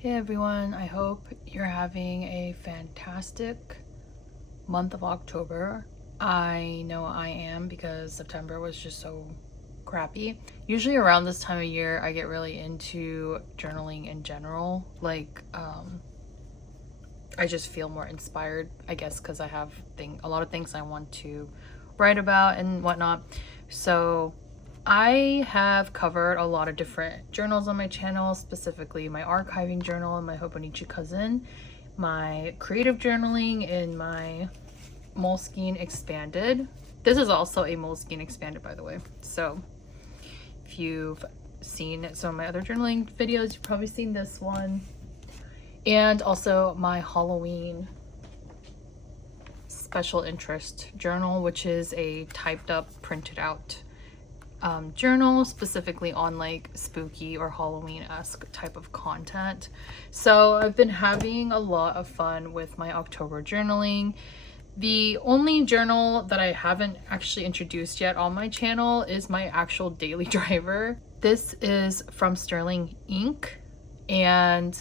Hey everyone, I hope you're having a fantastic month of October. I know I am because September was just so crappy. Usually around this time of year, I get really into journaling in general. I just feel more inspired, I guess, because I have a lot of things I want to write about and whatnot. So I have covered a lot of different journals on my channel, specifically my archiving journal and my Hobonichi cousin, my creative journaling, and my moleskine expanded. This is also a moleskine expanded, by the way. So if you've seen some of my other journaling videos, you've probably seen this one. And also my Halloween special interest journal, which is a typed up, printed out journal specifically on like spooky or Halloween-esque type of content. So I've been having a lot of fun with my October journaling. The only journal that I haven't actually introduced yet on my channel is my actual daily driver. This is from Sterling Ink, and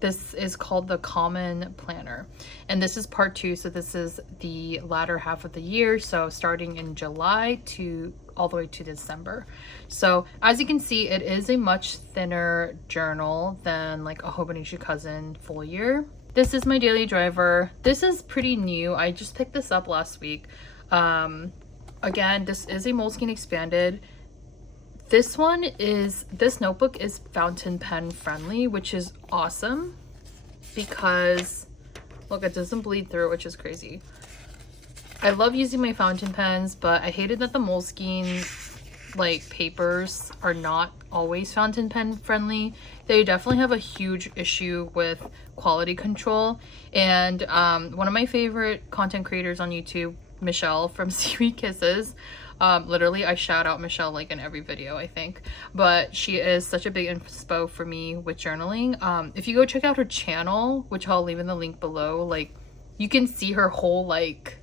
this is called the Common Planner, and this is part 2. So this is the latter half of the year, so starting in July to all the way to December. So as you can see, it is a much thinner journal than like a Hobonichi cousin full year. This is my daily driver. This is pretty new. I just picked this up last week. Again, this is a moleskine expanded. This notebook is fountain pen friendly, which is awesome because look, it doesn't bleed through, which is crazy. I love using my fountain pens, but I hated that the moleskine like papers are not always fountain pen friendly. They definitely have a huge issue with quality control. And one of my favorite content creators on YouTube, Michelle from Seaweed Kisses, literally I shout out Michelle like in every video, I think, but she is such a big inspo for me with journaling. If you go check out her channel, which I'll leave in the link below, like you can see her whole like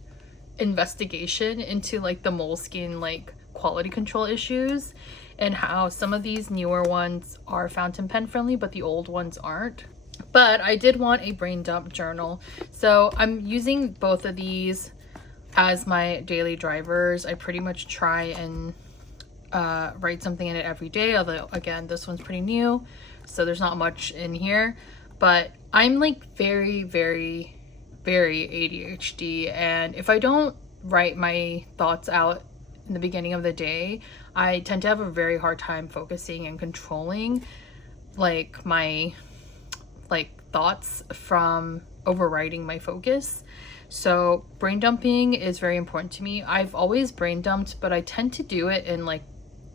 investigation into like the moleskine like quality control issues and how some of these newer ones are fountain pen friendly but the old ones aren't. But I did want a brain dump journal, so I'm using both of these as my daily drivers. I pretty much try and write something in it every day, although again this one's pretty new, so there's not much in here. But I'm like very ADHD, and if I don't write my thoughts out in the beginning of the day, I tend to have a very hard time focusing and controlling like my thoughts from overriding my focus. So brain dumping is very important to me. I've always brain dumped, but I tend to do it in like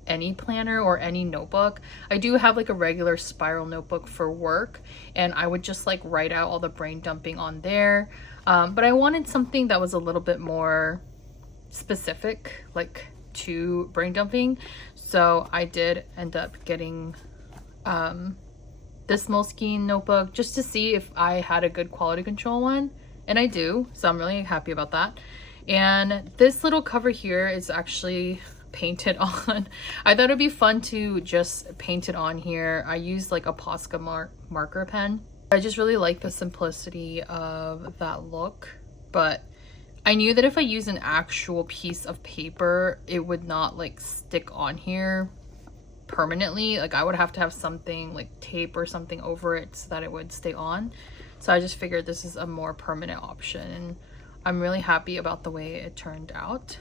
any planner or any notebook. I do have like a regular spiral notebook for work, and I would just like write out all the brain dumping on there. But I wanted something that was a little bit more specific like to brain dumping. So I did end up getting this moleskine notebook just to see if I had a good quality control one, and I do, so I'm really happy about that. And this little cover here is actually painted on. I thought it'd be fun to just paint it on here. I used like a Posca marker pen. I just really like the simplicity of that look, but I knew that if I use an actual piece of paper, it would not like stick on here permanently. Like I would have to have something like tape or something over it so that it would stay on. So I just figured this is a more permanent option, and I'm really happy about the way it turned out.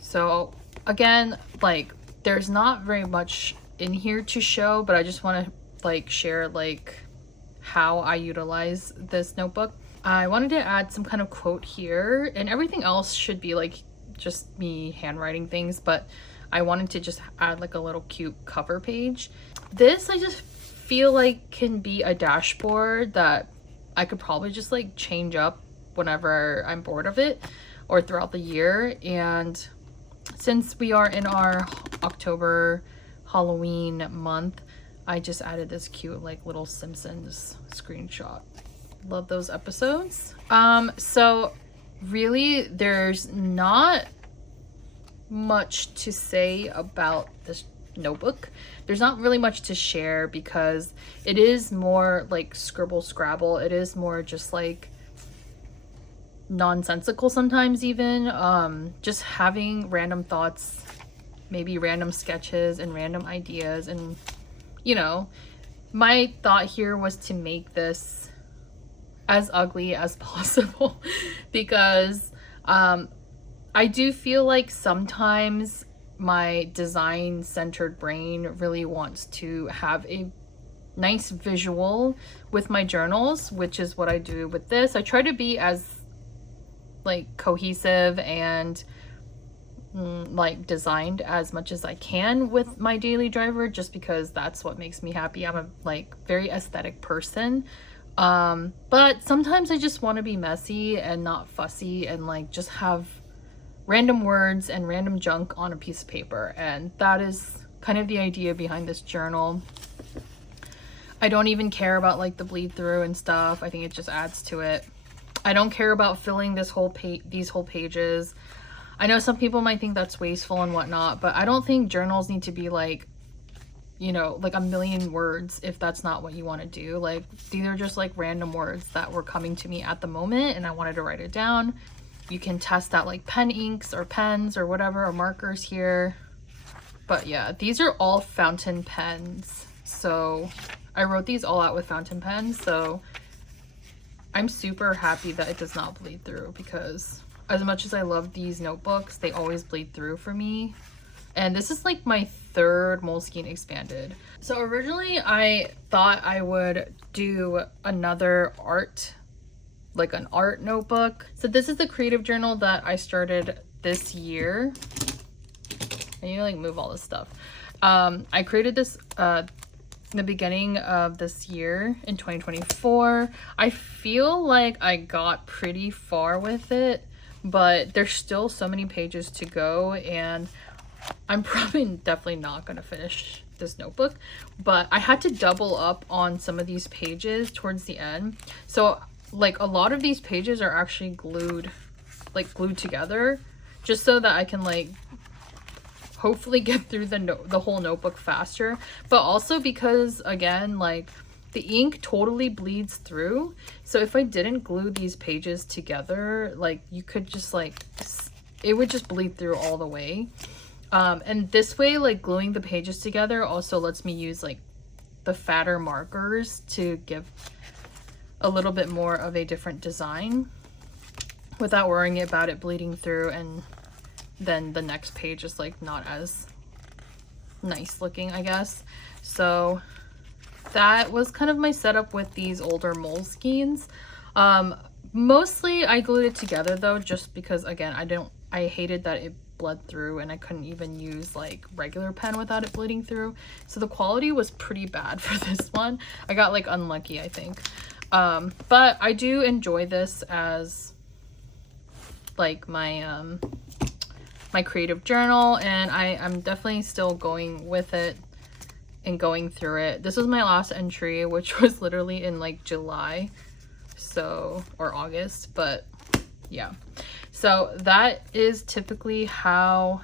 So again, like there's not very much in here to show, but I just want to like share like how I utilize this notebook. I wanted to add some kind of quote here, and everything else should be like just me handwriting things, but I wanted to just add like a little cute cover page. This I just feel like can be a dashboard that I could probably just like change up whenever I'm bored of it or throughout the year. And since we are in our October Halloween month, I just added this cute like little Simpsons screenshot. Love those episodes. So really there's not much to say about this notebook. there's not really much to share because it is more like scribble scrabble. It is more just like nonsensical sometimes, even just having random thoughts, maybe random sketches and random ideas. And you know, my thought here was to make this as ugly as possible because I do feel like sometimes my design centered brain really wants to have a nice visual with my journals, which is what I do with this. I try to be as like cohesive and like designed as much as I can with my daily driver, just because that's what makes me happy. I'm a like very aesthetic person. But sometimes I just want to be messy and not fussy and like just have random words and random junk on a piece of paper. And that is kind of the idea behind this journal. I don't even care about like the bleed through and stuff. I think it just adds to it. I don't care about filling this whole these whole pages. I know some people might think that's wasteful and whatnot, but I don't think journals need to be like, you know, like a million words if that's not what you want to do. Like these are just like random words that were coming to me at the moment and I wanted to write it down. You can test out like pen inks or pens or whatever, or markers here. But yeah, these are all fountain pens. So I wrote these all out with fountain pens. So I'm super happy that it does not bleed through, because as much as I love these notebooks, they always bleed through for me. And this is like my third Moleskine expanded. So originally I thought I would do another art, like an art notebook. So this is the creative journal that I started this year. I need to like move all this stuff. I created this in the beginning of this year in 2024. I feel like I got pretty far with it, but there's still so many pages to go, and I'm probably definitely not going to finish this notebook, but I had to double up on some of these pages towards the end. So like a lot of these pages are actually glued together just so that I can like hopefully get through the whole notebook faster, but also because again, like the ink totally bleeds through. So if I didn't glue these pages together, like you could just like, it would just bleed through all the way. And this way, like gluing the pages together also lets me use like the fatter markers to give a little bit more of a different design without worrying about it bleeding through, and then the next page is like not as nice looking, I guess. So that was kind of my setup with these older Moleskines. Mostly I glued it together though, just because again, I hated that it bled through and I couldn't even use like regular pen without it bleeding through. So the quality was pretty bad for this one. I got like unlucky, I think. But I do enjoy this as like my my creative journal, and I'm definitely still going with it and going through it. This was my last entry, which was literally in like July, so, or August, but yeah. So that is typically how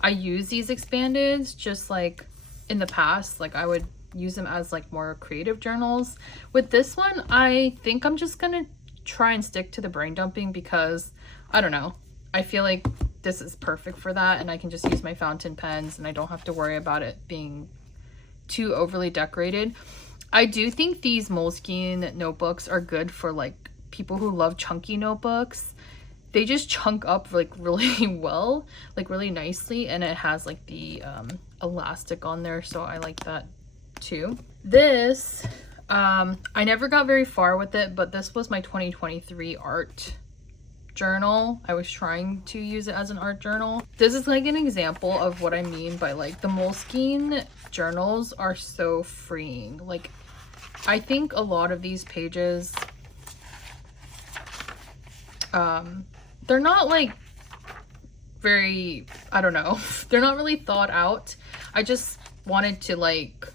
I use these expandeds, just like in the past. Like I would use them as like more creative journals. With this one, I think I'm just gonna try and stick to the brain dumping because I don't know, I feel like this is perfect for that, and I can just use my fountain pens and I don't have to worry about it being too overly decorated. I do think these Moleskine notebooks are good for like people who love chunky notebooks. They just chunk up like really well, like really nicely, and it has like the elastic on there, so I like that too. This I never got very far with it, but this was my 2023 art journal. I was trying to use it as an art journal. This is like an example of what I mean by like the Moleskine journals are so freeing. Like I think a lot of these pages they're not like very, I don't know, they're not really thought out. I just wanted to like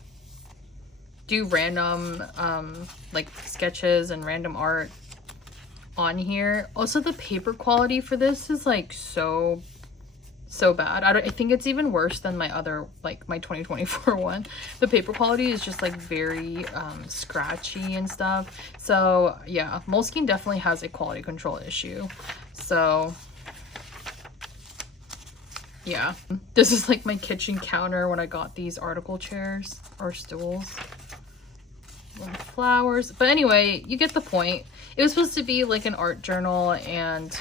do random like sketches and random art on here. Also the paper quality for this is like so so bad. I think it's even worse than my other, like my 2024 one. The paper quality is just like very scratchy and stuff. So yeah, Moleskine definitely has a quality control issue. So yeah, this is like my kitchen counter when I got these article chairs or stools. Little flowers. But anyway, you get the point. It was supposed to be like an art journal and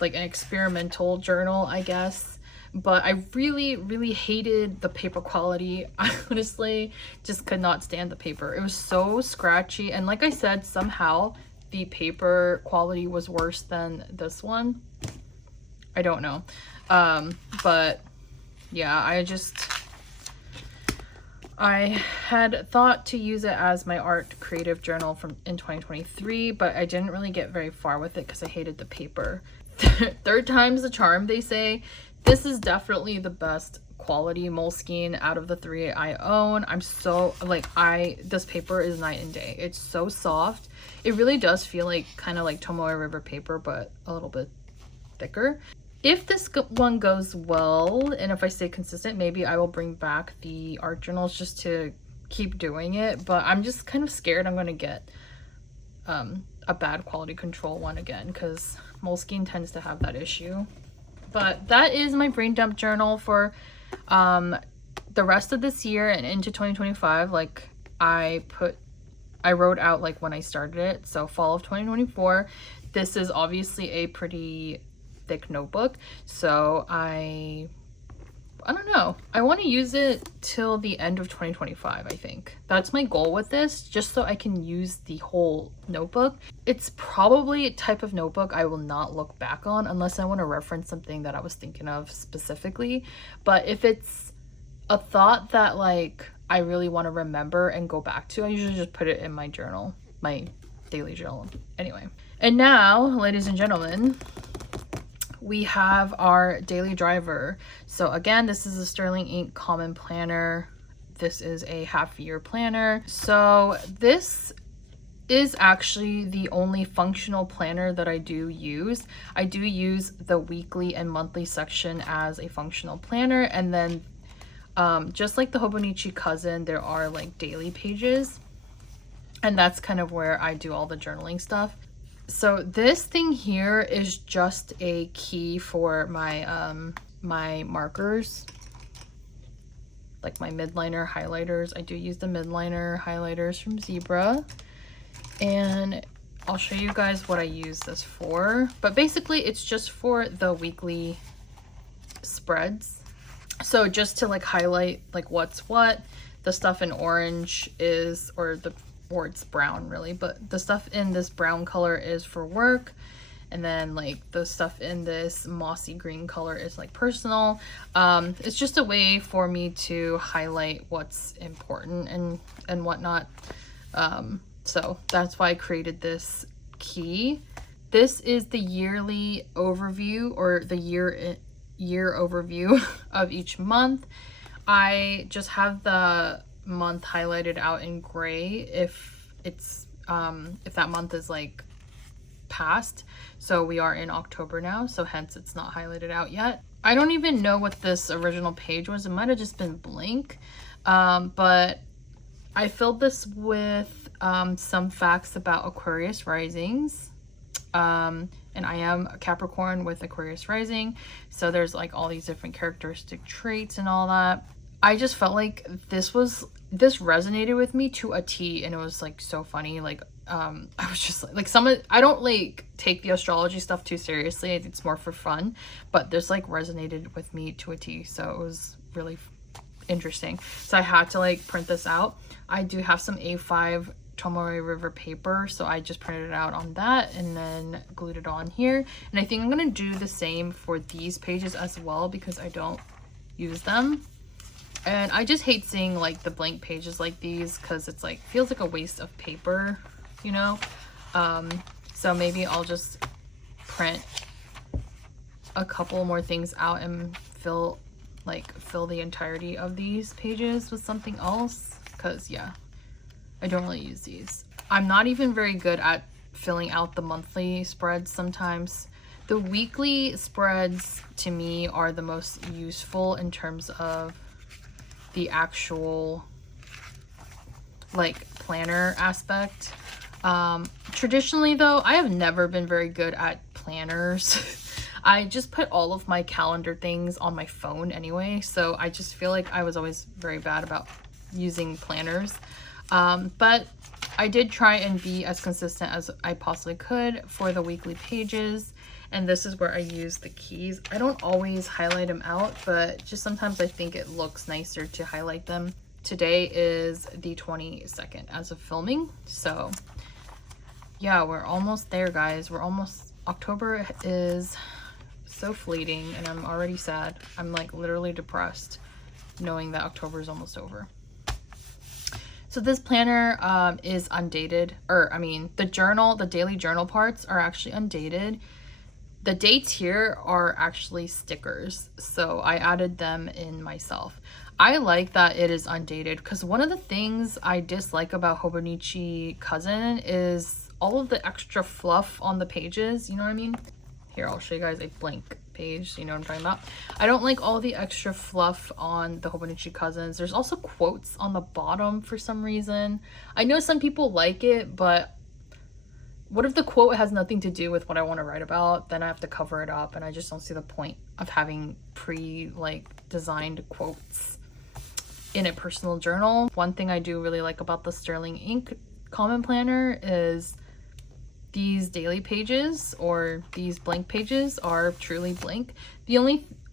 like an experimental journal, I guess. But I really hated the paper quality. I honestly just could not stand the paper. It was so scratchy, and like I said, somehow the paper quality was worse than this one. I don't know. But yeah, I had thought to use it as my art creative journal in 2023, but I didn't really get very far with it because I hated the paper. Third time's the charm, they say. This is definitely the best quality Moleskine out of the 3 I own. I'm so like, this paper is night and day. It's so soft. It really does feel like kind of like Tomoe River paper, but a little bit thicker. If this one goes well, and if I stay consistent, maybe I will bring back the art journals just to keep doing it. But I'm just kind of scared I'm going to get a bad quality control one again, because Moleskine tends to have that issue. But that is my brain dump journal for the rest of this year and into 2025. Like I wrote out like when I started it, so fall of 2024. This is obviously a pretty thick notebook, so I don't know, I want to use it till the end of 2025. I think that's my goal with this, just so I can use the whole notebook. It's probably a type of notebook I will not look back on unless I want to reference something that I was thinking of specifically. But if it's a thought that like I really want to remember and go back to, I usually just put it in my journal, my daily journal. Anyway, and now, ladies and gentlemen, we have our daily driver. So again, this is a Sterling Ink Common Planner. This is a half-year planner. So this is actually the only functional planner that I do use. I do use the weekly and monthly section as a functional planner, and then just like the Hobonichi Cousin, there are like daily pages, and that's kind of where I do all the journaling stuff. So this thing here is just a key for my my markers, like my midliner highlighters. I do use the midliner highlighters from Zebra, and I'll show you guys what I use this for. But basically it's just for the weekly spreads. So just to like highlight like what's what. The stuff in orange is, or it's brown really, but the stuff in this brown color is for work, and then like the stuff in this mossy green color is like personal. It's just a way for me to highlight what's important and whatnot. So that's why I created this key. This is the yearly overview, or the year overview of each month. I just have the month highlighted out in gray if it's if that month is like past. So we are in October now, so hence it's not highlighted out yet. I don't even know what this original page was. It might have just been blank, but I filled this with some facts about Aquarius risings, and I am a Capricorn with Aquarius rising, so there's like all these different characteristic traits and all that. I just felt like this resonated with me to a T, and it was like so funny. Like I was just like I don't like take the astrology stuff too seriously. It's more for fun, but this like resonated with me to a T, so it was really interesting. So I had to like print this out. I do have some A5 Tomoe River paper, so I just printed it out on that and then glued it on here. And I think I'm gonna do the same for these pages as well, because I don't use them. And I just hate seeing like the blank pages like these, because it's like feels like a waste of paper, you know. So maybe I'll just print a couple more things out and fill the entirety of these pages with something else, because yeah, I don't really use these. I'm not even very good at filling out the monthly spreads sometimes, The weekly spreads to me are the most useful in terms of the actual like planner aspect. Traditionally though, I have never been very good at planners. I just put all of my calendar things on my phone anyway, so I just feel like I was always very bad about using planners. But I did try and be as consistent as I possibly could for the weekly pages, and this is where I use the keys. I don't always highlight them out, but just sometimes I think it looks nicer to highlight them. Today is the 22nd as of filming, so yeah, we're almost there, guys. We're almost, October is so fleeting and I'm already sad. I'm like literally depressed knowing that October is almost over. So this planner is undated, or I mean the journal, the daily journal parts are actually undated. The dates here are actually stickers, so I added them in myself. I like that it is undated because one of the things I dislike about Hobonichi Cousin is all of the extra fluff on the pages, you know what I mean? Here, I'll show you guys a blank page so you know what I'm talking about. I don't like all the extra fluff on the Hobonichi Cousins. There's also quotes on the bottom for some reason. I know some people like it, but what if the quote has nothing to do with what I want to write about? Then I have to cover it up, and I just don't see the point of having designed quotes in a personal journal. One thing I do really like about the Sterling Ink Common Planner is these daily pages, or these blank pages, are truly blank. The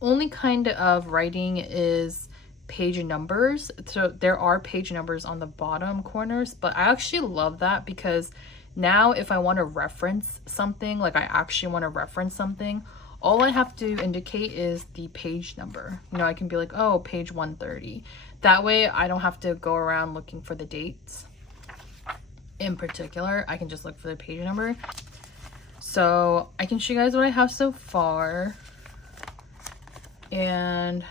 only kind of writing is page numbers. So there are page numbers on the bottom corners, but I actually love that because now if I want to reference something, like I actually want to reference something, all I have to indicate is the page number. You know, I can be like, oh, page 130. That way I don't have to go around looking for the dates. In particular, I can just look for the page number. So I can show you guys what I have so far. And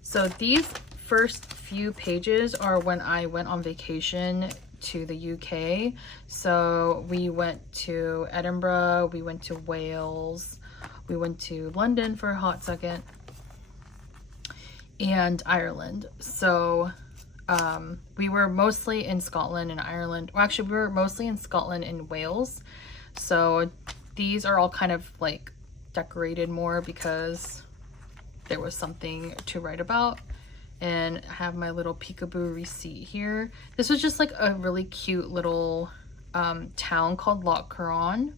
so these first few pages are when I went on vacation to the UK. So we went to Edinburgh, we went to Wales, we went to London for a hot second, and Ireland. So we were mostly in Scotland and Ireland. Well, actually, we were mostly in Scotland and Wales. So these are all kind of like decorated more because there was something to write about. And I have my little peekaboo receipt here. This was just like a really cute little town called Loch Carron.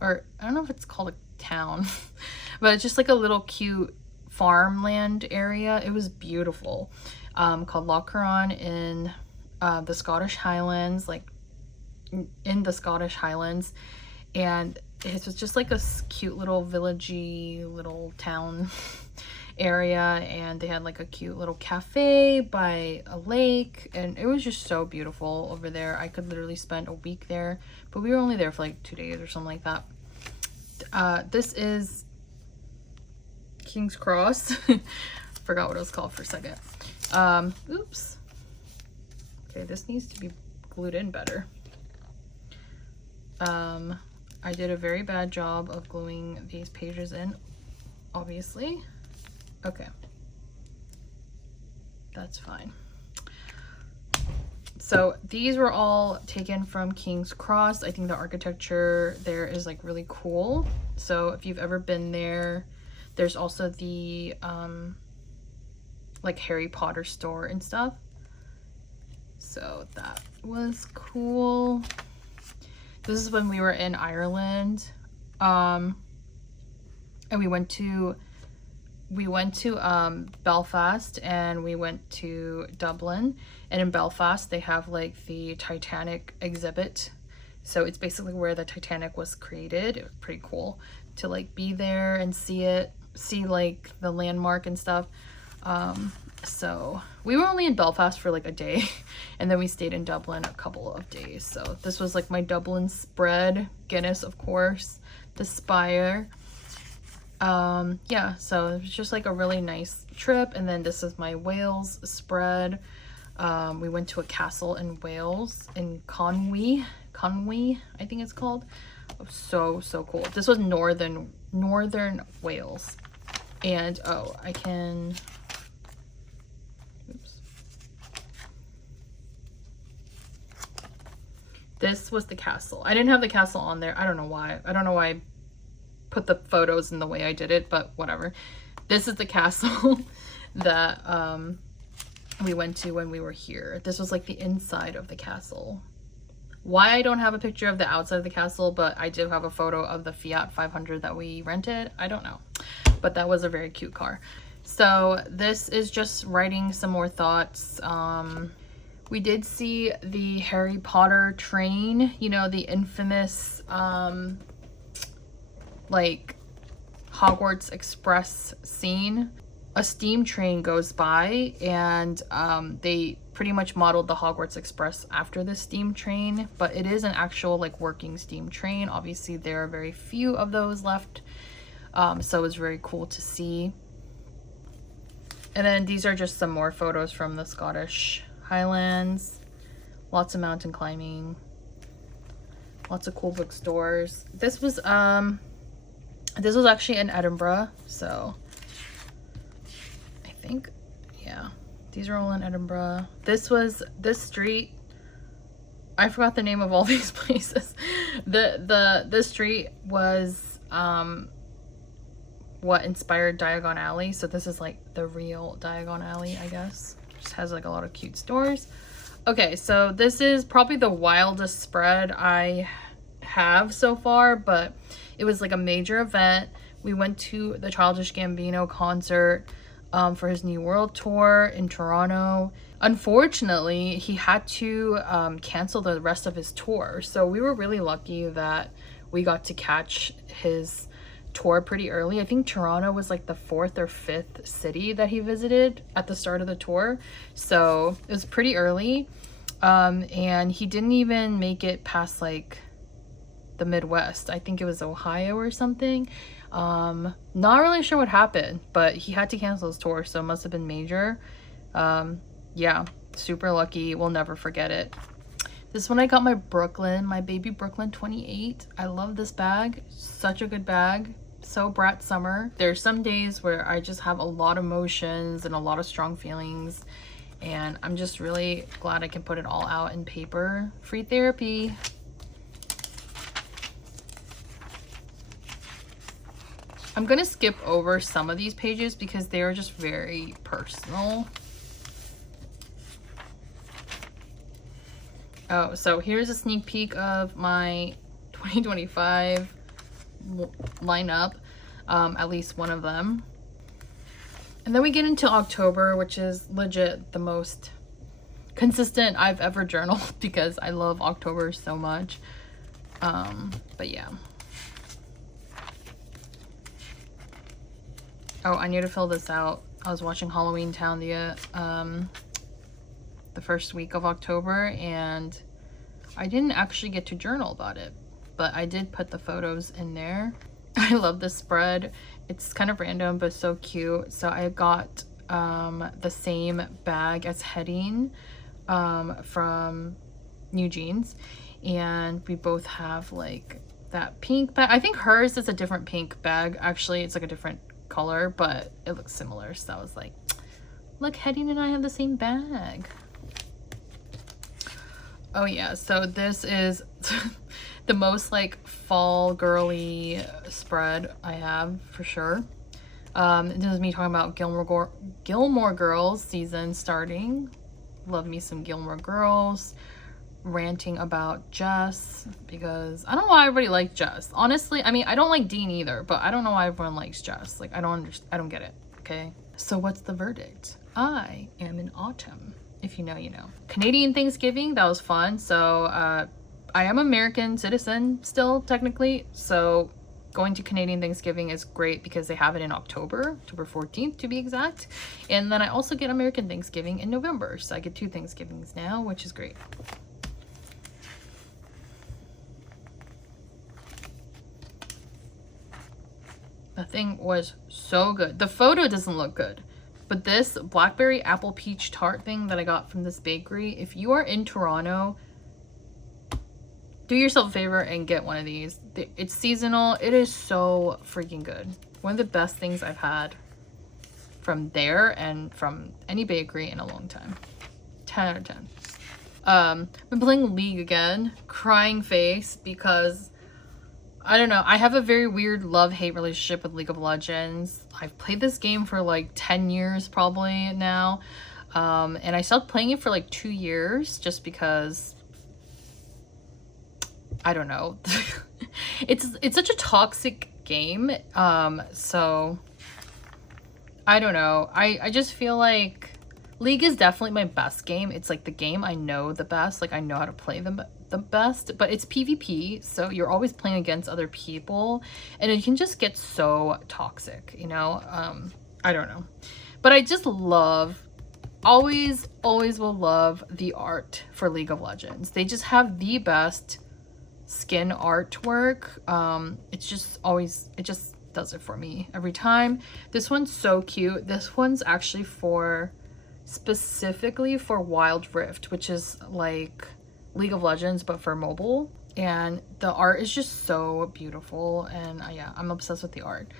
Or I don't know if it's called a town, but it's just like a little cute farmland area. It was beautiful. Called Loch Carron in the Scottish Highlands, like in the Scottish Highlands, and it was just like a cute little villagey little town area, and they had like a cute little cafe by a lake, and it was just so beautiful over there. I could literally spend a week there, but we were only there for like 2 days or something like that. This is King's Cross. Forgot what it was called for a second. Oops. Okay, this needs to be glued in better. I did a very bad job of gluing these pages in, obviously. Okay. That's fine. So these were all taken from King's Cross. I think the architecture there is like really cool. So if you've ever been there, there's also the like Harry Potter store and stuff. So that was cool. This is when we were in Ireland. And we went to Belfast, and we went to Dublin. And in Belfast they have like the Titanic exhibit. So it's basically where the Titanic was created. It was pretty cool to like be there and see like the landmark and stuff. So we were only in Belfast for like a day, and then we stayed in Dublin a couple of days. So this was like my Dublin spread. Guinness, of course, the Spire. Yeah, so it was just like a really nice trip. And then this is my Wales spread. We went to a castle in Wales, in Conwy, I think it's called. So cool. This was northern Wales. And oh, I can, oops. This was the castle. I didn't have the castle on there. I don't know why. I don't know why I put the photos in the way I did it, but whatever. This is the castle that we went to when we were here. This was like the inside of the castle. Why I don't have a picture of the outside of the castle, but I do have a photo of the Fiat 500 that we rented. I don't know, but that was a very cute car. So this is just writing some more thoughts. We did see the Harry Potter train, you know, the infamous like Hogwarts Express scene. A steam train goes by, and they pretty much modeled the Hogwarts Express after the steam train, but it is an actual like working steam train. Obviously there are very few of those left, so it's very cool to see. And then these are just some more photos from the Scottish Highlands. Lots of mountain climbing, lots of cool bookstores. This was actually in Edinburgh, so I think, yeah, these are all in Edinburgh. This street, I forgot the name of all these places. The street was what inspired Diagon Alley, so this is like the real Diagon Alley, I guess. Just has like a lot of cute stores. Okay, so this is probably the wildest spread I have so far, but it was like a major event. We went to the Childish Gambino concert for his New World Tour in Toronto. Unfortunately, he had to cancel the rest of his tour, so we were really lucky that we got to catch his tour pretty early. I think Toronto was like the 4th or 5th city that he visited at the start of the tour, so it was pretty early. And he didn't even make it past like the Midwest. I think it was Ohio or something. Not really sure what happened, but he had to cancel his tour, so it must have been major. Yeah, super lucky. We'll never forget it. This one I got my baby Brooklyn 28. I love this bag. Such a good bag. So brat summer. There's some days where I just have a lot of emotions and a lot of strong feelings, and I'm just really glad I can put it all out in paper. Free therapy. I'm gonna skip over some of these pages because they're just very personal. Oh, so here's a sneak peek of my 2025 lineup, at least one of them. And then we get into October, which is legit the most consistent I've ever journaled because I love October so much. But yeah. Oh, I need to fill this out. I was watching Halloween Town the first week of October, and I didn't actually get to journal about it, but I did put the photos in there. I love this spread. It's kind of random but so cute. So I got the same bag as Heading from New Jeans, and we both have like that pink bag. I think hers is a different pink bag. Actually, it's like a different color, but it looks similar. So I was like, look, Heading and I have the same bag. Oh yeah, so this is the most like fall girly spread I have for sure. This is me talking about Gilmore Girls season starting. Love me some Gilmore Girls. Ranting about Jess because I don't know why everybody likes Jess. Honestly, I mean, I don't like Dean either, but I don't know why everyone likes Jess. Like, I don't get it. Okay, so what's the verdict? I am in autumn. If you know, you know. Canadian Thanksgiving, that was fun. So I am American citizen still technically, so going to Canadian Thanksgiving is great because they have it in October 14th to be exact, and then I also get American Thanksgiving in November, so I get 2 Thanksgivings now, which is great. The thing was so good. The photo doesn't look good, but this blackberry apple peach tart thing that I got from this bakery, if you are in Toronto, do yourself a favor and get one of these. It's seasonal. It is so freaking good. One of the best things I've had from there and from any bakery in a long time. 10 out of 10. Been playing League again. Crying face because I don't know. I have a very weird love-hate relationship with League of Legends. I've played this game for like 10 years probably now. And I stopped playing it for like 2 years just because I don't know. It's such a toxic game. So I don't know. I just feel like League is definitely my best game. It's like the game I know the best. Like I know how to play the best, but it's PvP, so you're always playing against other people and it can just get so toxic, you know? I don't know. But I just love, always will love the art for League of Legends. They just have the best skin artwork. It's just always, it just does it for me every time. This one's so cute. This one's actually specifically for Wild Rift, which is like League of Legends but for mobile, and the art is just so beautiful. And yeah, I'm obsessed with the art.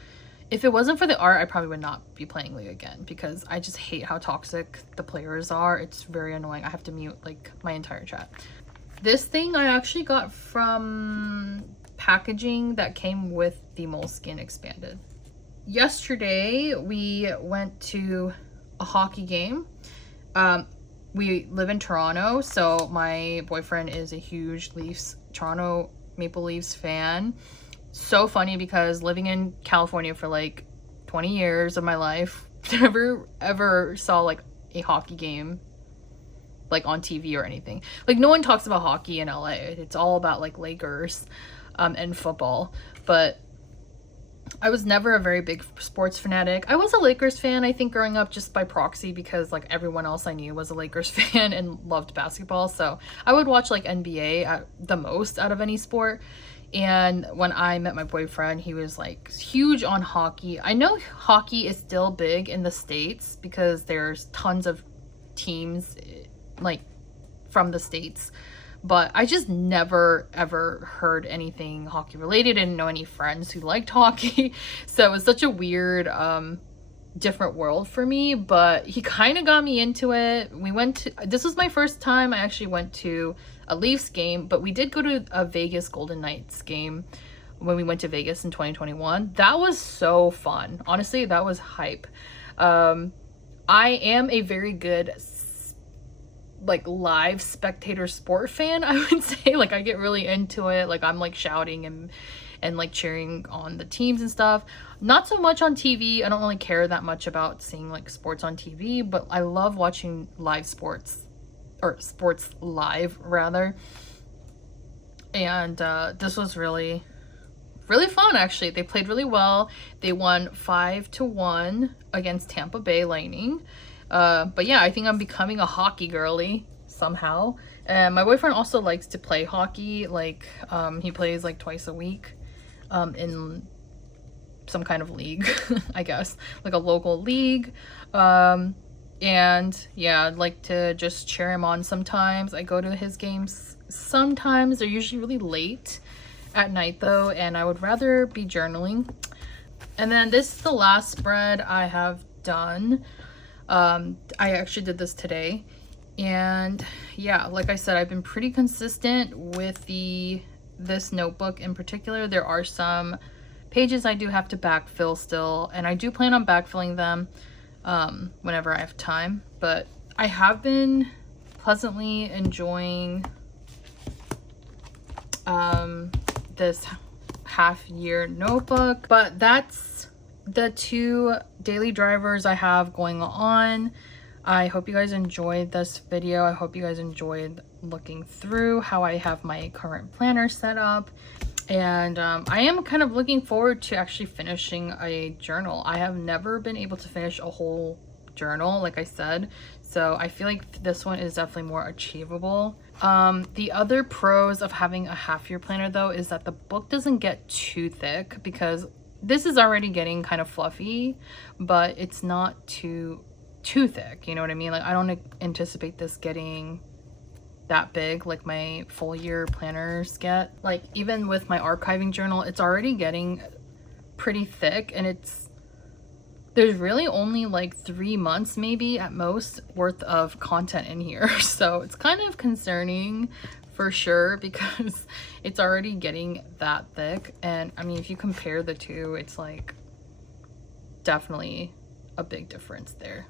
If it wasn't for the art, I probably would not be playing League again because I just hate how toxic the players are. It's very annoying. I have to mute like my entire chat. This thing I actually got from packaging that came with the moleskine expanded. Yesterday we went to a hockey game. We live in Toronto, so my boyfriend is a huge Toronto Maple Leafs fan. So funny because living in California for like 20 years of my life, never ever saw like a hockey game like on TV or anything. Like no one talks about hockey in LA. It's all about like Lakers and football. But I was never a very big sports fanatic. I was a Lakers fan, I think, growing up just by proxy because like everyone else I knew was a Lakers fan and loved basketball. So I would watch like NBA at the most out of any sport. And when I met my boyfriend, he was like huge on hockey. I know hockey is still big in the States because there's tons of teams like from the States, but I just never ever heard anything hockey related. Didn't know any friends who liked hockey. So it was such a weird different world for me, but he kind of got me into it. This was my first time I actually went to a Leafs game, but we did go to a Vegas Golden Knights game when we went to Vegas in 2021. That was so fun. Honestly, that was hype. I am a very good like live spectator sport fan, I would say. Like I get really into it. Like I'm like shouting and like cheering on the teams and stuff. Not so much on TV. I don't really care that much about seeing like sports on TV, but I love watching live sports, or sports live rather. And this was really fun actually. They played really well. They won 5-1 against Tampa Bay Lightning. But yeah, I think I'm becoming a hockey girly somehow. And my boyfriend also likes to play hockey. Like, he plays like twice a week, in some kind of league, I guess, like a local league. And yeah, I'd like to just cheer him on sometimes. I go to his games sometimes. They're usually really late at night though, and I would rather be journaling. And then this is the last spread I have done. I actually did this today, and yeah, like I said, I've been pretty consistent with this notebook in particular. There are some pages I do have to backfill still, and I do plan on backfilling them whenever I have time, but I have been pleasantly enjoying this half-year notebook. But that's the 2 daily drivers I have going on. I hope you guys enjoyed this video. I hope you guys enjoyed looking through how I have my current planner set up. And I am kind of looking forward to actually finishing a journal. I have never been able to finish a whole journal, like I said, so I feel like this one is definitely more achievable. The other pros of having a half-year planner though is that the book doesn't get too thick, because this is already getting kind of fluffy, but it's not too thick, you know what I mean? Like I don't anticipate this getting that big like my full year planners get. Like even with my archiving journal, it's already getting pretty thick, and there's really only like 3 months maybe at most worth of content in here. So it's kind of concerning for sure, because it's already getting that thick. And I mean, if you compare the two, it's like definitely a big difference there.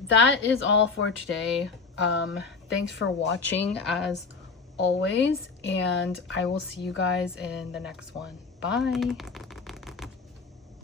That is all for today. Thanks for watching as always, and I will see you guys in the next one. Bye.